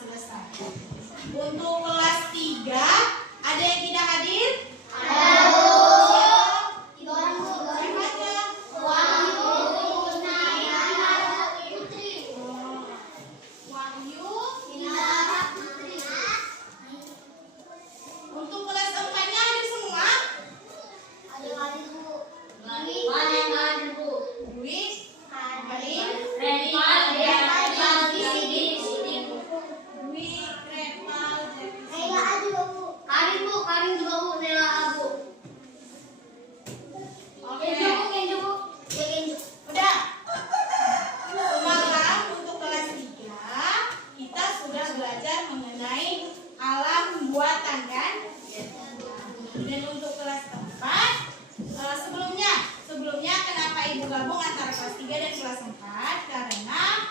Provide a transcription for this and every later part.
selesai. Untuk kelas 3, ada yang tidak hadir? Sebelumnya kenapa Ibu gabung antara kelas 3 dan kelas 4? Karena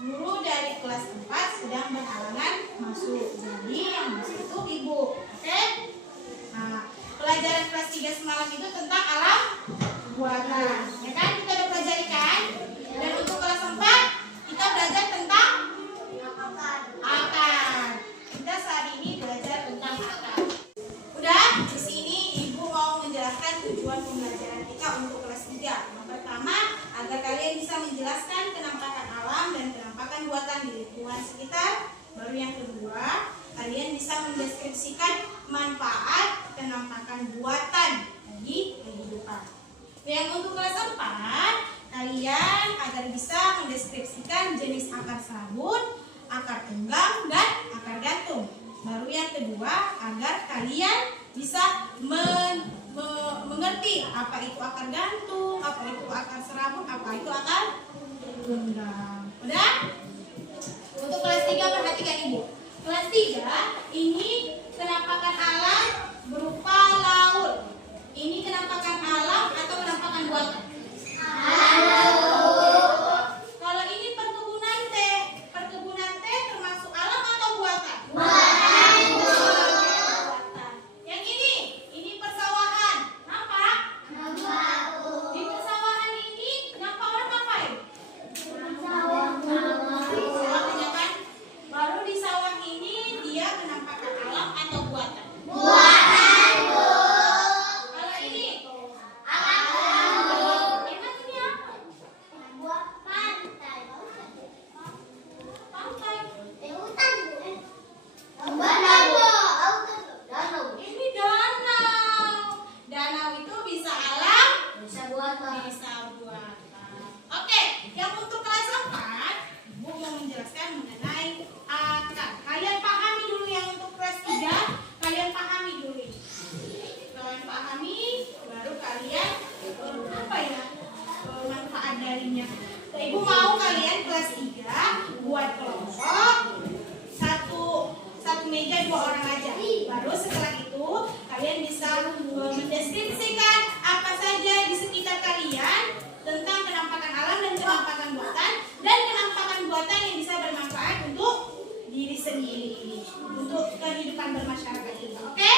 guru dari kelas 4 sedang berhalangan masuk. Jadi yang masuk itu Ibu. Oke? Nah, pelajaran kelas 3 semalam itu tentang alam buatan. Ya kan? Kita udah pelajari kan? Dan untuk kelas 4 kita belajar tentang akar. Kita saat ini belajar tentang akar. Udah? Di sini Ibu mau menjelaskan tujuan pembelajaran kita untuk kelas 3. Yang pertama, agar kalian bisa menjelaskan kenampakan alam dan kenampakan buatan di lingkungan sekitar. Baru yang kedua, kalian bisa mendeskripsikan manfaat kenampakan buatan bagi kehidupan. Yang untuk kelas 4, kalian agar bisa mendeskripsikan jenis akar serabut, akar tunggang, dan akar gantung. Baru yang kedua, agar kalian bisa mengerti apa itu akar gantung, apa itu akar serabut, apa itu akar tunggang. Udah? Untuk kelas 3 perhatikan Ibu. Kelas 3 ini kenampakan alam berupa laut. Ini kenampakan alam atau kenampakan buatan? Kalau ini perkebunan teh termasuk alam atau buatan? Yang ini persawahan. Nampak? Di persawahan ini nampak orang ngapain? Sawahnya kan? Baru di sawah ini dia kenampakan alam atau buatan? Kalau ini? Emang ini apa? Pantai. Ini danau. Danau itu bisa alam, bisa buatan. Oke, yang untuk kelas 4, Ibu mau menjelaskan mengenai akar. Kalian pahami dulu yang untuk kelas 3, kalian pahami dulu. Kalian pahami, baru kalian manfaat darinya. Ibu mau kalian kelas 3 buat kelompok satu meja 2 orang aja. Baru setelah itu kalian bisa mendeskripsikan apa saja di sekitar kalian tentang kenampakan alam dan kenampakan buatan, dan kenampakan buatan yang bisa bermanfaat untuk diri sendiri, untuk kehidupan bermasyarakat kita. Oke?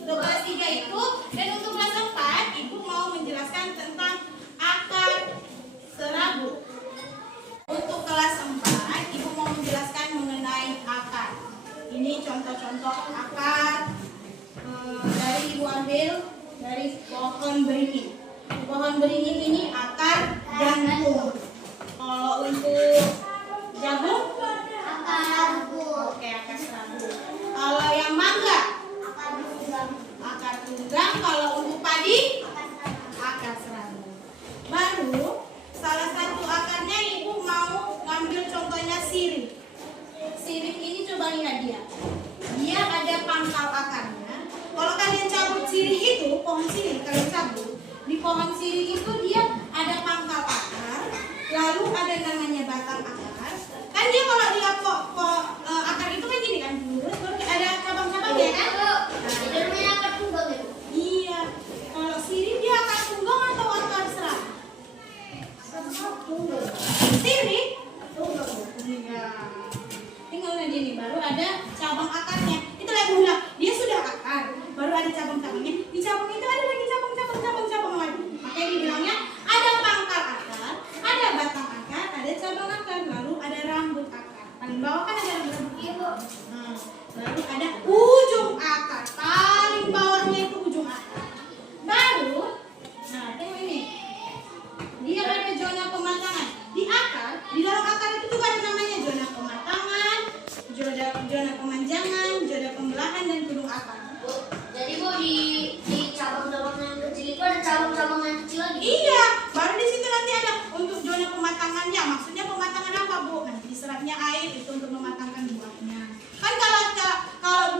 Untuk kelas 3 itu. Dan untuk kelas 4, Ibu mau menjelaskan tentang akar serabut. Untuk kelas 4, Ibu mau menjelaskan mengenai akar. Ini contoh-contoh akar dari Ibu ambil dari pohon beringin. Pohon beringin ini akar gantung. Kalau untuk jagung, oke, akar serabut. Kalau yang mangga, akar tunggang. Kalau untuk padi, akar serabut. Baru salah satu akarnya Ibu mau ngambil contohnya sirih. Sirih ini coba lihat dia. Dia ada pangkal akarnya. Kalau kalian cabut sirih itu, pohon sirih kalian cabut, di pohon sirih itu dia ada pangkal akar, lalu ada namanya batang akar. Kan dia kalau dia akar itu kan gini kan, baru ada cabang-cabangnya kan? Nah, namanya akar tunggang itu. Iya. Kalau sirih dia akar tunggang atau akar serabut? Tunggang. Sirih? Tunggang. Iya. Tinggal aja nih, baru ada cabang akarnya. Itulah yang bilang, dia sudah akar, baru ada cabang-cabangnya. Di cabang itu ada lagi cabang lagi. Makanya dibilangnya ada pangkal akar, ada batang akar, ada cabang akar, lalu ada rambut akar. Paling bawah kan ada rambut Nah, lalu ada ujung akar, paling bawahnya itu ujung akar. Baru, nah tengok ini, dia ada zona pematangan di akar. Di dalam akar itu juga ada namanya zona pematangan, zona pemanjangan, zona pembelahan, dan gunung akar. Jadi Bu, di cabang-cabang yang kecil itu ada cabang-cabang yang kecil lagi? Iya, baru di situ nanti ada untuk zona pematangannya. Maksudnya pematangan apa, Bu? Nanti diserapnya air itu untuk mematangkan buahnya. Kan kalau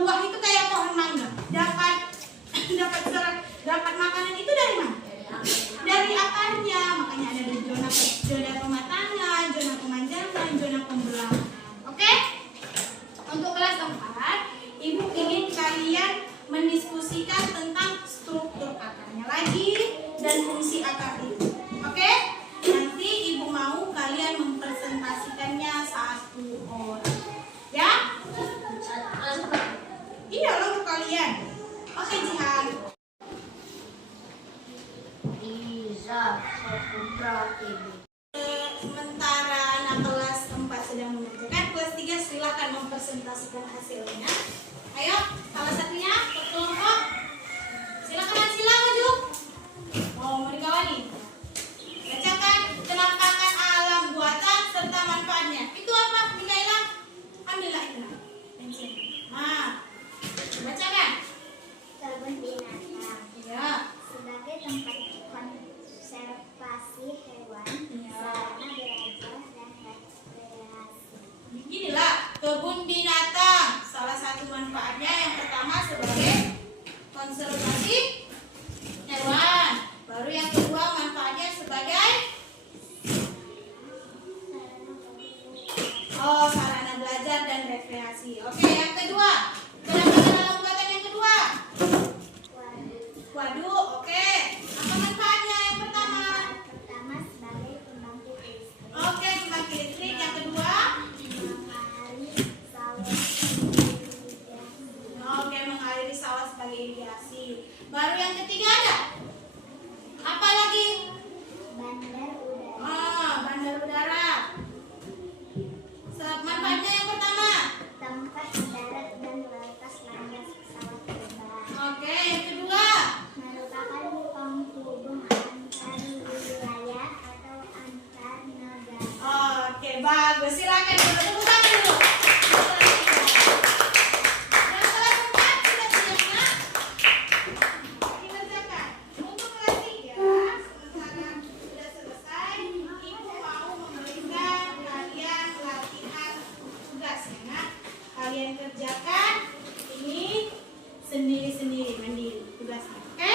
buah itu kayak pohon mangga, dapat makanan itu dari mana? Dari akarnya. Makanya ada di zona pematangan, zona pemanjangan, zona pembelahan. Oke? Untuk kelas 4, Ibu ingin kalian mendiskusikan tentang struktur akarnya lagi dan fungsi akar itu. Oke? Nanti Ibu mau kalian mempresentasikannya satu orang. Ya? Iya loh untuk kalian. Oke, Jihan. Iza, berarti. Sementara anak kelas 4 sedang mengerjakan, kelas 3 silakan mempresentasikan hasilnya. Ayo, salah satunya kelompok. Silakan Hansila maju. Mau dikawani. Bacakan penampakan alam buatan serta manfaatnya. Itu apa, Mikaela? Ambillah itu. Pensil. Nah, bacakan. Kebun binatang Ya. sebagai tempat konservasi hewan, Ya. sarana belajar dan rekreasi. Inilah kebun binatang. Salah satu manfaatnya yang pertama sebagai konservasi hewan. Baru yang kedua manfaatnya sebagai sarana belajar dan rekreasi. Oke, yang kedua. Penampakan alam buatan yang kedua. Waduk, oke. Apa manfaatnya yang pertama? Pertama sebagai pembangkit listrik, Oke, pembangkit listrik. Yang kedua. mengaliri sawah Oke, mengaliri sawah sebagai irigasi. Baru yang ketiga ada? Apa lagi? bandar udara, Bandar udara. Manfaatnya yang pertama. tempat darat dan lantas landas pesawat terbang, Oke, yang kedua. merupakan penghubung antar wilayah atau antar negara. Oke, bagus. Silakan dulu. Tepuk tangan dulu. Yang kelas 4 sudah siap, Nak? Dikerjakan. Untuk kelas 3, sementara sudah selesai, Ibu mau memberikan kalian latihan tugas ya, Nak. Kalian kerjakan ini sendiri-sendiri, mandiri tugasnya. Oke?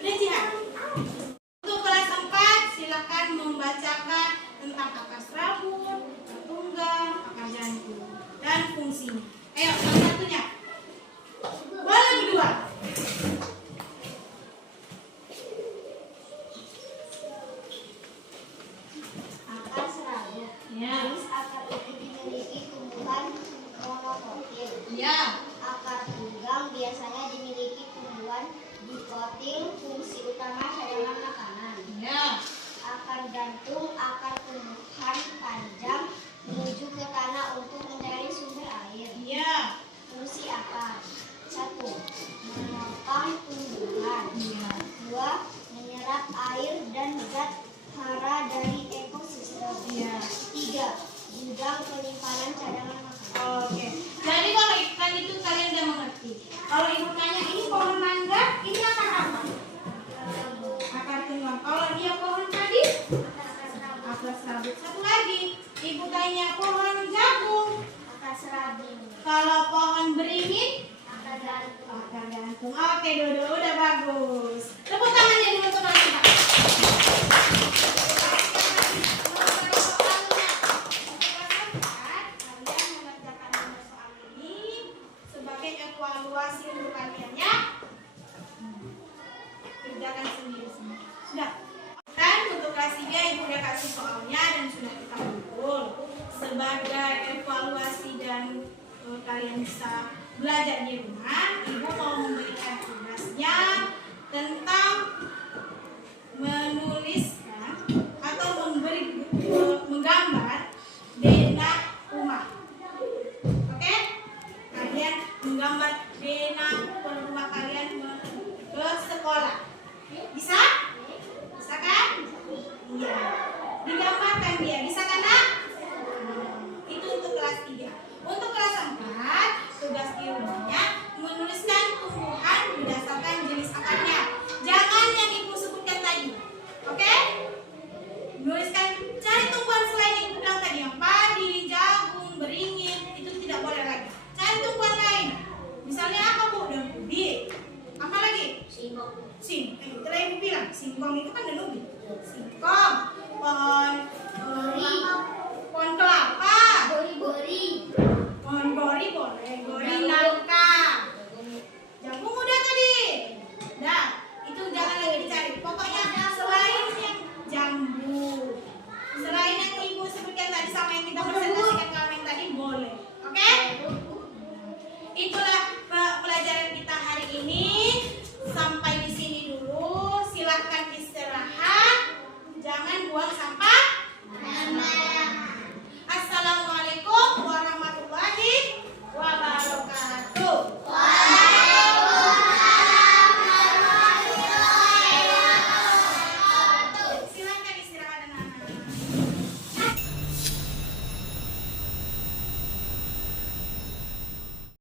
Udah, Jihan? Untuk kelas 4, silakan membacakan tentang akar serabut, akar tunggal, akar jantung, dan fungsinya. Ayo, salah satunya. Boleh berdua. Akar serabut. Ya. Jenis akar itu dimiliki tumbuhan monokotil. Ya. Akar tunggang biasanya dimiliki tumbuhan dikotil, fungsi utama cadangan makanan. Ya. Akar gantung, akar tumbuhan panjang menuju ke tanah untuk mencari sumber air. Ya. Fungsi akar: 1. Menopang tumbuhan. 2. Menyerap air dan zat hara dari ekosistem. Ya. 3. Gudang penyimpanan cadangan makanan. Oke. Jadi kalau ikan itu kalian udah mengerti. Kalau Ibu tanya ini pohon mangga, ini akar apa? Akar tunggang. Kalau dia pohon tadi, akar serabut. Satu lagi, Ibu tanya pohon jagung. Akar serabut. Kalau pohon beringin, Akar gantung. akar gantung. Oke, Dodo, udah bagus. Tepuk tangannya dulu untuk kalian. Kalian mengerjakan nomor soal ini sebagai evaluasi untuk kalian ya. Kerjakan sendiri-sendiri. Sudah. Dan untuk kelas 3 Ibu udah kasih soalnya dan sudah kita kumpul. Sebagai evaluasi dan kalian bisa belajar di rumah, Ibu mau memberikan tugasnya tentang menuliskan atau menggambar Ibu seperti yang tadi sama yang kita